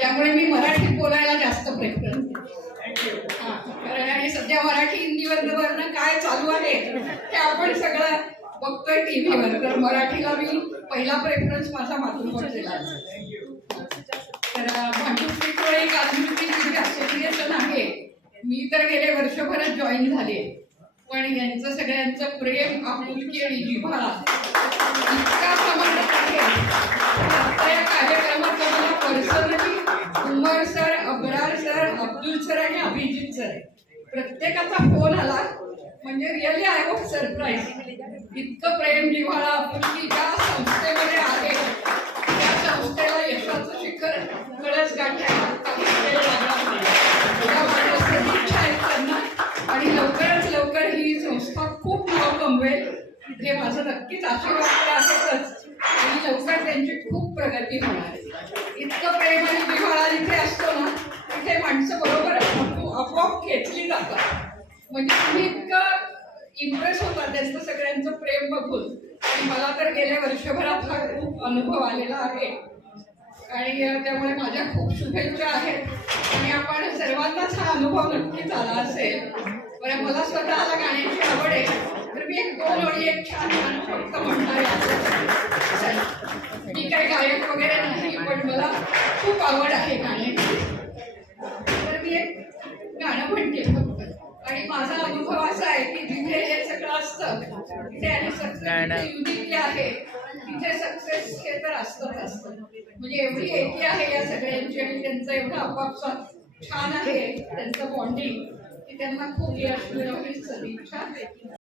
त्यामुळे मी मराठीत बोलायला जास्त प्रेफरन्स देते. कारण आणि सध्या मराठी हिंदीवरनं काय चालू आहे ते आपण सगळं बघतोय टीव्हीवर. तर मराठीला मी पहिला प्रेफरन्स माझा मातृभाषेला. तर भांडुपची एक आधुनिक असोसिएशन आहे. मी तर गेले वर्षभरात जॉईन झाले, पण यांचं सगळ्यांचं प्रेम, आपुलकी आणि जिव्हाळा इतका समर्थ आहे. या कार्यक्रमात मला personally Umar sir, Abrar sir, Abdul sir आणि अभिजित सर प्रत्येकाचा फोन आला. म्हणजे रिअली आय वॉज सरप्राईज. इतकं प्रेम, जिव्हाळा, आपुलकी ज्या संस्थेमध्ये आहे त्या संस्थेला यशाचं शिखर कळस गाठायला इच्छा आहे त्यांना. आणि लवकरच लवकर ही संस्था खूप नाव कमवेल हे माझं नक्कीच आशीर्वाद आहेतच. आणि लवकर त्यांची खूप प्रगती होणार आहे. इतकं प्रेम आणि जिव्हाळा जिथे असतो ना तिथे माणसं बरोबर आपोआप खेचली जातात. म्हणजे तुम्ही इतकं इम्प्रेस होता त्यांचं सगळ्यांचं प्रेम बघून. आणि मला तर गेल्या वर्षभरात हा खूप अनुभव आलेला आहे. आणि त्यामुळे माझ्या खूप शुभेच्छा आहेत. आणि आपण सर्वांनाच हा अनुभव नक्कीच आला असेल. बरं, मला स्वतःला गाण्याची आवड आहे, तर मी एक 2 ओळी एक छान गाणं फक्त म्हणणार आहे. मी काही गायक वगैरे नाही, पण मला खूप आवड आहे गाण्याची. तर मी एक गाणं म्हणते फक्त. आणि माझा अनुभव असा आहे की जिथे हे सगळं असतं तिथे आणि सक्सेस युनिकली आहे तिथे सक्सेस हे तर असतं. म्हणजे एवढी एकी आहे या सगळ्यांची आणि त्यांचं एवढं आपापसात छान आहे त्यांचं बॉन्डिंग की त्यांना खूप यश मिळवण्याची सदिच्छा.